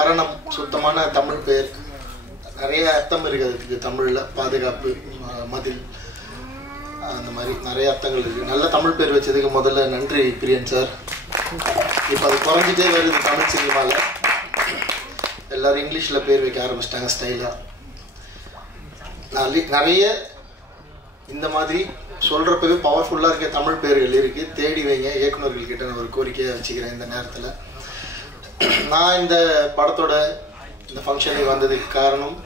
அரணம் சுத்தமான தமிழ் பேர். நிறைய அர்த்தம் இருக்குது தமிழில். பாதுகாப்பு, மதில், அந்த மாதிரி நிறைய அர்த்தங்கள் இருக்குது. நல்ல தமிழ் பேர் வச்சதுக்கு முதல்ல நன்றி பிரியன் சார். இப்போ அது குறைஞ்சிட்டே வருது தமிழ் சினிமாவில். எல்லோரும் இங்கிலீஷில் பேர் வைக்க ஆரம்பிச்சிட்டாங்க ஸ்டைலாக. நிறைய இந்த மாதிரி சொல்கிறப்பவே பவர்ஃபுல்லாக இருக்க தமிழ் பேர்கள் இருக்குது. தேடி வைங்க. இயக்குநர்கள்கிட்ட நான் ஒரு கோரிக்கையாக வச்சுக்கிறேன் இந்த நேரத்தில். நான் இந்த படத்தோட இந்த ஃபங்க்ஷனுக்கு வந்ததுக்கு காரணம்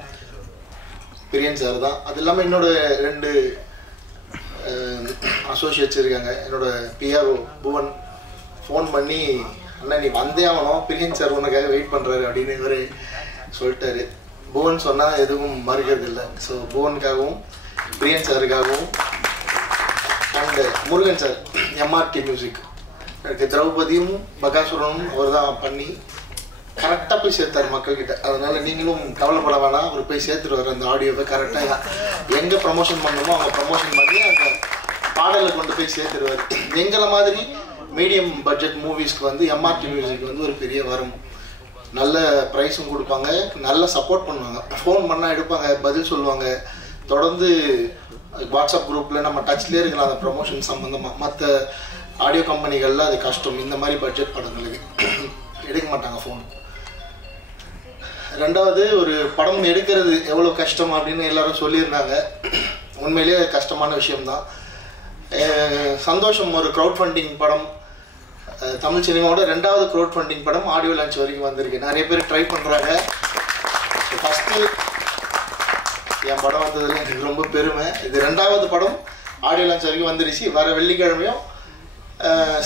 பிரியன் சார் தான். அது இல்லாமல் என்னோட 2 அசோசியேட்ஸ் இருக்காங்க. என்னோட பிஆர்ஓ புவன் ஃபோன் பண்ணி, அண்ணா நீ வந்தே ஆகணும், பிரியன் சார் உனக்காக வெயிட் பண்ணுறாரு அப்படின்னு இவரே சொல்லிட்டாரு. புவன் சொன்னால் எதுவும் மறுக்கிறது இல்லை. ஸோ புவனுக்காகவும் பிரியன் சாருக்காகவும் and Murugan sir MRT music, எனக்கு திரௌபதியும் பகாசுரனும் அவர் தான் பண்ணி கரெக்டாக போய் சேர்த்தார் மக்கள்கிட்ட. அதனால் நீங்களும் கவலைப்பட வேணாம், அவர் போய் சேர்த்துருவார் அந்த ஆடியோவை கரெக்டாக. எங்கே ப்ரமோஷன் பண்ணணுமோ அவங்க ப்ரமோஷன் பண்ணி அந்த பாடலை கொண்டு போய் சேர்த்துருவார். எங்களை மாதிரி மீடியம் பட்ஜெட் மூவிஸ்க்கு வந்து எம்ஆர்டி மியூசிக் வந்து ஒரு பெரிய வரம். நல்ல ப்ரைஸும் கொடுப்பாங்க, நல்ல சப்போர்ட் பண்ணுவாங்க. ஃபோன் பண்ணால் எடுப்பாங்க, பதில் சொல்லுவாங்க. தொடர்ந்து வாட்ஸ்அப் குரூப்பில் நம்ம டச்லேயே இருக்கலாம் அந்த ப்ரமோஷன் சம்மந்தமாக. மற்ற ஆடியோ கம்பெனிகளில் அது கஷ்டம். இந்த மாதிரி பட்ஜெட் படங்களுக்கு எடுக்க மாட்டாங்க ஃபோன். ரெண்டாவது, ஒரு படம் எடுக்கிறது எவ்வளோ கஷ்டம் அப்படின்னு எல்லாரும் சொல்லியிருந்தாங்க. உண்மையிலேயே கஷ்டமான விஷயம்தான். சந்தோஷம், ஒரு க்ரௌட் ஃபண்டிங் படம், தமிழ் சினிமாவோட 2வது க்ரௌட் ஃபண்டிங் படம் ஆடியோ லான்ச் வரைக்கும் வந்திருக்கு. நிறைய பேர் ட்ரை பண்ணுறாங்க. ஃபஸ்ட்டு என் படம் வந்ததில் எனக்கு ரொம்ப பெருமை. இது 2வது படம் ஆடியோ லான்ச் வரைக்கும் வந்துடுச்சு. வர வெள்ளிக்கிழமையும்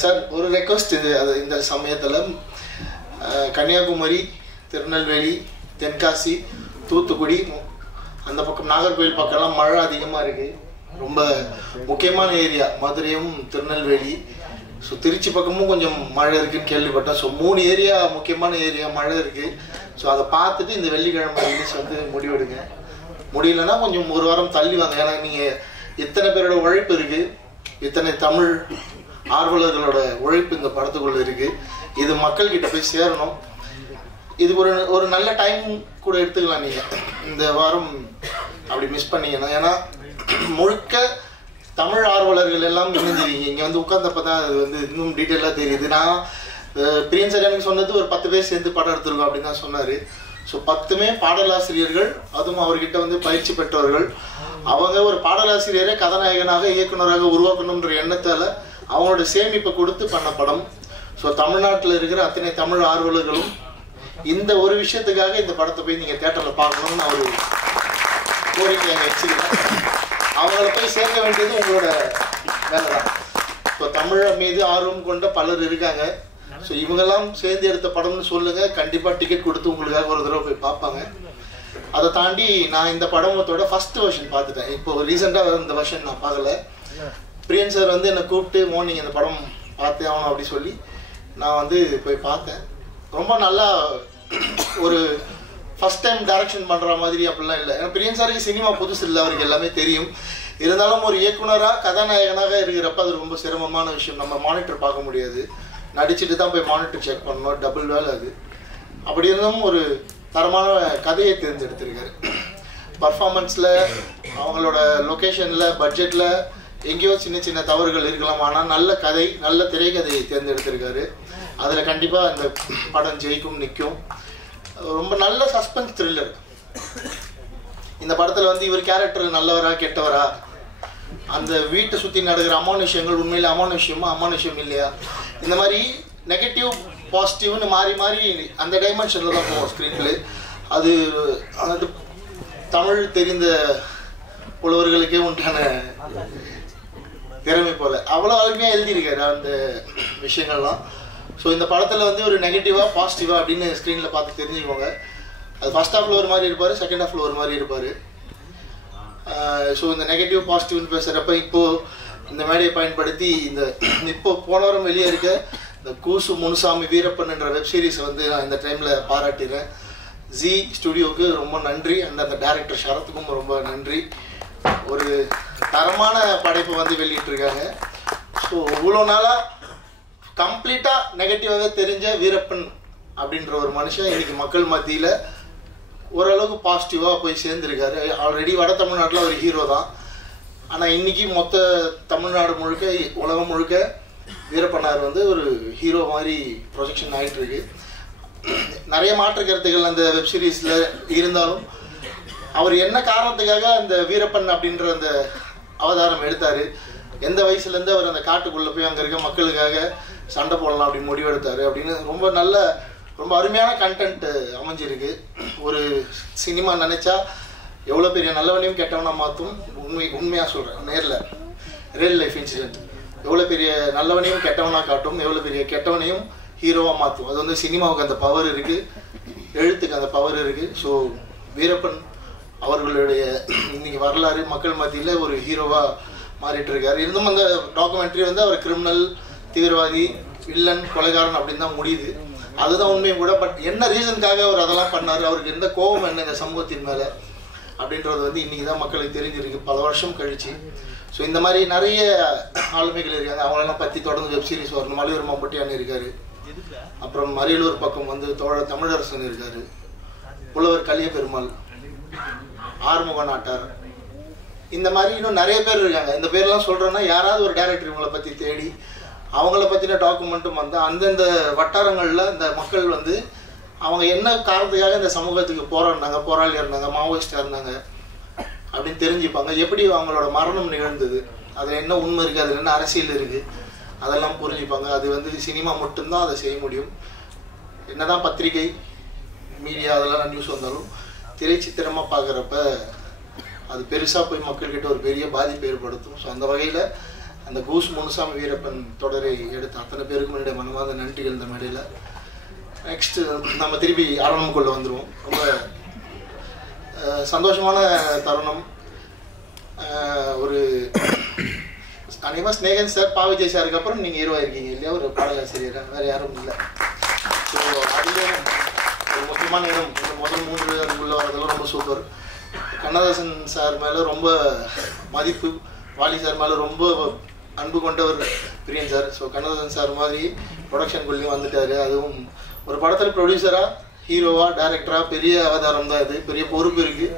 சார் ஒரு ரெக்வஸ்ட், இது அது இந்த சமயத்தில் கன்னியாகுமரி, திருநெல்வேலி, தென்காசி, தூத்துக்குடி, அந்த பக்கம் நாகர்கோவில் பக்கம்லாம் மழை அதிகமாக இருக்குது. ரொம்ப முக்கியமான ஏரியா மதுரையும் திருநெல்வேலி. ஸோ திருச்சி பக்கமும் கொஞ்சம் மழை இருக்குதுன்னு கேள்விப்பட்டேன். ஸோ 3 ஏரியா முக்கியமான ஏரியா மழை இருக்குது. ஸோ அதை பார்த்துட்டு இந்த வெள்ளிக்கிழமை ரிலீஸ் வந்து முடிவெடுங்க. முடியலன்னா கொஞ்சம் ஒரு வாரம் தள்ளி வாங்க. ஏன்னா நீங்கள் இத்தனை பேரோட உழைப்பு இருக்குது, இத்தனை தமிழ் ஆர்வலர்களோட உழைப்பு இந்த படத்துக்குள்ளே இருக்குது. இது மக்கள்கிட்ட போய் சேரணும். இது ஒரு நல்ல டைம் கூட எடுத்துக்கலாம் நீங்கள் இந்த வாரம் அப்படி மிஸ் பண்ணீங்கன்னா. ஏன்னா முழுக்க தமிழ் ஆர்வலர்கள் எல்லாம் இணைஞ்சிருக்கீங்க. இங்கே வந்து உட்கார்ந்தப்போ தான் அது வந்து இன்னும் டீட்டெயிலாக தெரியுது. நான் பிரியன் சார் எனக்கு சொன்னது ஒரு 10 பேர் சேர்ந்து படம் எடுத்துருக்கோம் அப்படின்னு தான் சொன்னார். ஸோ 10மே பாடலாசிரியர்கள், அதுவும் அவர்கிட்ட வந்து பயிற்சி பெற்றவர்கள். அவங்க ஒரு பாடலாசிரியரை கதாநாயகனாக இயக்குனராக உருவாக்கணுன்ற எண்ணத்தால் அவங்களோட சேமிப்பை கொடுத்து பண்ண படம். ஸோ தமிழ்நாட்டில் இருக்கிற அத்தனை தமிழ் ஆர்வலர்களும் இந்த ஒரு விஷயத்துக்காக இந்த படத்தை போய் நீங்கள் தியேட்டரில் பார்க்கணும்னு அவர் கோரிக்கை வச்சுக்கிறேன். அவங்கள போய் சேர்க்க வேண்டியது உங்களோட வேலை தான். இப்போ தமிழ் மீது ஆர்வம் கொண்ட பலர் இருக்காங்க. ஸோ இவங்கெல்லாம் சேர்ந்து எடுத்த படம்னு சொல்லுங்கள், கண்டிப்பாக டிக்கெட் கொடுத்து உங்களுக்காக ஒரு தடவை போய் பார்ப்பாங்க. அதை தாண்டி நான் இந்த படத்தோட ஃபஸ்ட்டு வெர்ஷன் பார்த்துட்டேன். இப்போ ரீசெண்டாக இந்த வெர்ஷன் நான் பார்க்கல. பிரியன் சார் வந்து என்னை கூப்பிட்டு மோர்னிங் இந்த படம் பார்த்தே ஆகணும் அப்படி சொல்லி நான் வந்து போய் பார்த்தேன். ரொம்ப நல்லா ஒரு ஃபஸ்ட் டைம் டைரக்ஷன் பண்ணுற மாதிரி அப்படிலாம் இல்லை. ஏன்னா பிரியன் சாருக்கு சினிமா புதுசு இல்லை, அவருக்கு எல்லாமே தெரியும். இருந்தாலும் ஒரு இயக்குனராக கதாநாயகனாக இருக்கிறப்ப அது ரொம்ப சிரமமான விஷயம். நம்ம மானிட்டர் பார்க்க முடியாது, நடிச்சுட்டு தான் போய் மானிட்டர் செக் பண்ணணும், டபுள் வேலை அது. அப்படி இருந்தாலும் ஒரு தரமான கதையை தேர்ந்தெடுத்திருக்காரு. பர்ஃபார்மன்ஸில், அவங்களோட லொக்கேஷனில், பட்ஜெட்டில் எங்கேயோ சின்ன சின்ன தவறுகள் இருக்கலாம். ஆனால் நல்ல கதை, நல்ல திரைக்கதையை தேர்ந்தெடுத்திருக்காரு. அதில் கண்டிப்பாக அந்த படம் ஜெயிக்கும், நிற்கும். ரொம்ப நல்ல சஸ்பென்ஸ் த்ரில்லர். இந்த படத்தில் வந்து இவர் கேரக்டர் நல்லவரா கெட்டவரா, அந்த வீட்டை சுற்றி நடக்கிற அமானுஷ்யங்கள் உண்மையில் அமானுஷ்யமா அமானுஷ்யம் இல்லையா, இந்த மாதிரி நெகட்டிவ் பாசிட்டிவ்னு மாறி மாறி அந்த டைமென்ஷனில் தான் போவோம் ஸ்க்ரீன் பிளே. அது அது தமிழ் தெரிந்த புலவர்களுக்கே உண்டான திறமை போல் அவ்வளோ அருமையாக எழுதியிருக்காரு அந்த விஷயங்கள்லாம். ஸோ இந்த படத்தில் வந்து ஒரு நெகட்டிவாக பாசிட்டிவாக அப்படின்னு ஸ்க்ரீனில் பார்த்து தெரிஞ்சுக்கோங்க. அது ஃபர்ஸ்ட் ஹாஃபில் ஒரு மாதிரி இருப்பார், செகண்ட் ஹாஃபில் ஒரு மாதிரி இருப்பார். ஸோ இந்த நெகட்டிவ் பாசிட்டிவ்னு பேசுகிறப்ப இப்போது இந்த மேடையை பயன்படுத்தி இப்போ போன வாரம் வெளியே இருக்க இந்த கூசு முனுசாமி வீரப்பன் என்ற வெப்சீரிஸை வந்து நான் இந்த டைமில் பாராட்டிடுறேன். ஜி ஸ்டுடியோவுக்கு ரொம்ப நன்றி, அண்ட் அந்த டைரக்டர் ஷரத்துக்கும் ரொம்ப நன்றி. ஒரு தரமான படைப்பை வந்து வெளியிட்டிருக்காங்க. ஸோ இவ்வளோ நாளாக கம்ப்ளீட்டாக நெகட்டிவாகவே தெரிஞ்ச வீரப்பன் அப்படின்ற ஒரு மனுஷன் இன்னைக்கு மக்கள் மத்தியில் ஓரளவுக்கு பாசிட்டிவாக போய் சேர்ந்துருக்காரு. ஆல்ரெடி வட தமிழ்நாட்டில் ஒரு ஹீரோ தான். ஆனால் இன்றைக்கி மொத்த தமிழ்நாடு முழுக்க உலகம் முழுக்க வீரப்பனார் வந்து ஒரு ஹீரோ மாதிரி ப்ரொஜெக்ஷன் ஆகிட்டுருக்கு. நிறைய மாற்று கருத்துக்கள் அந்த வெப்சீரிஸில் இருந்தாலும் அவர் என்ன காரணத்துக்காக அந்த வீரப்பன் அப்படின்ற அந்த அவதாரம் எடுத்தார், எந்த வயசுலேருந்து அவர் அந்த காட்டுக்குள்ளே போய் அங்கே இருக்க மக்களுக்காக சண்டை போடலாம் அப்படின்னு முடிவெடுத்தார் அப்படின்னு ரொம்ப அருமையான கண்டென்ட் அமைஞ்சிருக்கு. ஒரு சினிமா நினச்சா எவ்வளோ பெரிய நல்லவனையும் கெட்டவனாக மாற்றும். உண்மையாக சொல்கிறேன், நேரில் ரியல் லைஃப் இன்சிடென்ட். எவ்வளோ பெரிய நல்லவனையும் கெட்டவனாக காட்டும், எவ்வளோ பெரிய கெட்டவனையும் ஹீரோவாக மாற்றும். அது வந்து சினிமாவுக்கு அந்த பவர் இருக்குது, எழுத்துக்கு அந்த பவர் இருக்குது. ஸோ வீரப்பன் அவர்களுடைய இன்னைக்கு வரலாறு மக்கள் மத்தியில் ஒரு ஹீரோவாக மாறிட்டு இருக்காரு. இருந்தும் அந்த டாக்குமெண்ட்ரி வந்து அவர் கிரிமினல், தீவிரவாதி, வில்லன், கொலைகாரன் அப்படின்னு தான் முடியுது. அதுதான் உண்மையும் கூட. பட் என்ன ரீசனுக்காக அவர் அதெல்லாம் பண்ணார், அவருக்கு எந்த கோபம் என்ன இந்த சமூகத்தின் மேலே அப்படின்றது வந்து இன்றைக்கி தான் மக்களுக்கு தெரிஞ்சிருக்கு, பல வருஷம் கழிச்சு. ஸோ இந்த மாதிரி நிறைய ஆளுமைகள் இருக்காங்க. அவங்களெல்லாம் பற்றி தொடர்ந்து வெப்சீரிஸ் வரணும். மலையூர் மம்பட்டியான் இருக்கார், அப்புறம் அரியலூர் பக்கம் வந்து தோழர் தமிழரசன் இருக்கார், புலவர் கலிய பெருமாள், ஆறுமுக நாட்டார், இந்த மாதிரி இன்னும் நிறைய பேர் இருக்காங்க. இந்த பேர்லாம் சொல்கிறேன்னா யாராவது ஒரு டைரக்டர் இவங்களை பற்றி தேடி அவங்கள பற்றின டாக்குமெண்ட்டும் வந்து அந்தந்த வட்டாரங்களில் இந்த மக்கள் வந்து அவங்க என்ன காரணத்துக்காக இந்த சமூகத்துக்கு போராளியாக இருந்தாங்க, மாவோயிஸ்டாக இருந்தாங்க அப்படின்னு தெரிஞ்சுப்பாங்க. எப்படி அவங்களோட மரணம் நிகழ்ந்தது, அதில் என்ன உண்மை இருக்குது, அதில் என்ன அரசியல் இருக்குது, அதெல்லாம் புரிஞ்சுப்பாங்க. அது வந்து சினிமா மட்டும்தான் அதை செய்ய முடியும். என்ன தான் பத்திரிகை, மீடியா அதெல்லாம் நியூஸ் வந்தாலும் திரைச்சித்திரமாக பார்க்குறப்ப அது பெருசாக போய் மக்கள்கிட்ட ஒரு பெரிய பாதிப்பு ஏற்படுத்தும். ஸோ அந்த வகையில் அந்த கூஸ் முனுசாமி வீரப்பன் தொடரை எடுத்த அத்தனை பேருக்கும் என்னுடைய மனமார்ந்த நன்றிகள் இந்த மேடையில். நெக்ஸ்ட்டு நம்ம திருப்பி ஆரம்பக்குள்ளே வந்துடுவோம். ரொம்ப சந்தோஷமான தருணம். ஒரு அநேகமாக ஸ்நேகன் சார், பா விஜய் சாருக்கு அப்புறம் நீங்கள் ஹீரோ இருக்கீங்க இல்லையா, ஒரு பாடலாசிரியராக, வேறு யாரும் இல்லை. ஸோ அதுலேயும் ஒரு முக்கியமான இடம் இந்த முதல் 3 அதுக்குள்ளே வரதெல்லாம் ரொம்ப சூப்பர். கண்ணதாசன் சார் மேலே ரொம்ப மதிப்பு, வாலி சார் மேலே ரொம்ப அன்பு கொண்டவர் பிரியன் சார். ஸோ கண்ணதாசன் சார் மாதிரி ப்ரொடக்ஷனுக்குள்ளேயும் வந்துட்டார். அதுவும் ஒரு படத்தில் ப்ரொடியூசராக, ஹீரோவாக, டைரக்டராக பெரிய அவதாரம் தான் இது, பெரிய பொறுப்பு இருக்குது.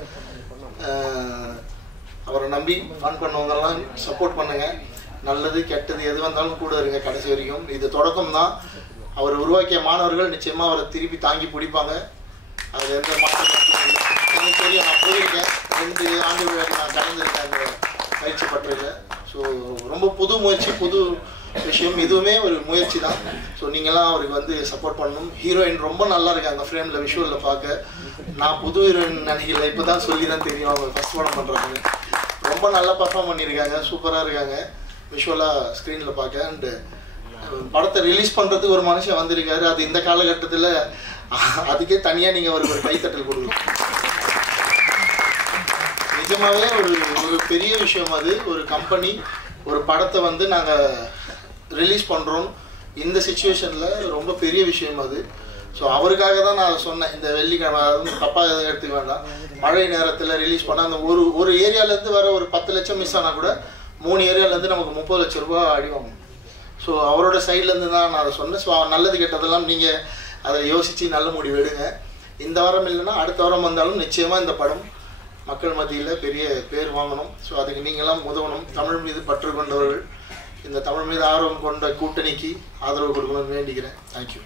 அவரை நம்பி ஃபன் பண்ணவங்கெல்லாம் சப்போர்ட் பண்ணுங்கள். நல்லது கெட்டது எது வந்தாலும் கூட இருங்க கடைசி வரைக்கும். இது தொடக்கம் தான். அவர் உருவாக்கிய மாணவர்கள் நிச்சயமாக அவரை திருப்பி தாங்கி பிடிப்பாங்க. அது எந்த மாற்றம் எனக்கு தெரியும். நான் போயிருக்கேன், 2 ஆண்டு விழாக்கு நான் கலந்துருக்கேன் அந்த பயிற்சி பற்றியில். ஸோ ரொம்ப புது முயற்சி, புது விஷயம். இதுவுமே ஒரு முயற்சி தான். ஸோ நீங்களாம் அவருக்கு வந்து சப்போர்ட் பண்ணணும். ஹீரோயின் ரொம்ப நல்லா இருக்காங்க அந்த ஃப்ரேமில், விஷுவலில் பார்க்க. நான் புது ஹீரோயின் நினைக்கல, இப்போ தான் சொல்லி தான் தெரியும் அவங்க ஃபஸ்ட் படம் பண்ணுறாங்க. ரொம்ப நல்லா பர்ஃபார்ம் பண்ணியிருக்காங்க, சூப்பராக இருக்காங்க விஷுவலாக ஸ்க்ரீனில் பார்க்க. அண்டு படத்தை ரிலீஸ் பண்ணுறதுக்கு ஒரு மனுஷன் வந்திருக்காரு. அது இந்த காலகட்டத்தில் அதுக்கே தனியாக நீங்கள் அவருக்கு ஒரு கைத்தட்டல் கொடுக்கணும். நிஜமாகவே ஒரு பெரிய விஷயம் அது. ஒரு கம்பெனி ஒரு படத்தை வந்து நாங்கள் ரிலீஸ் பண்ணுறோம் இந்த சிச்சுவேஷனில், ரொம்ப பெரிய விஷயம் அது. ஸோ அவருக்காக தான் நான் சொன்னேன். இந்த வெள்ளிக்கிழமை தப்பாக எதுவும் எடுத்துக்க வேண்டாம். மழை நேரத்தில் ரிலீஸ் பண்ணால் அந்த ஒரு ஏரியாவிலேருந்து வர ஒரு 10 லட்சம் மிஸ் ஆனால் கூட 3 ஏரியாவிலேருந்து நமக்கு 30 லட்சம் ரூபா அடிவாங்க. ஸோ அவரோட சைட்லேருந்து தான் நான் அதை சொன்னேன். ஸோ நல்லது கெட்டதெல்லாம் நீங்கள் அதை யோசித்து நல்ல முடிவு எடுங்க. இந்த வாரம் இல்லைன்னா அடுத்த வாரம் வந்தாலும் நிச்சயமாக இந்த படம் மக்கள் மத்தியில் பெரிய பேர் வாங்கணும். ஸோ அதுக்கு நீங்களாம் உதவணும். தமிழ் மீது பற்று கொண்டவர்கள், இந்த தமிழ் மீது ஆர்வம் கொண்ட கூட்டணிக்கு ஆதரவு கொடுக்கணும்னு வேண்டிக்கிறேன். தேங்க்யூ.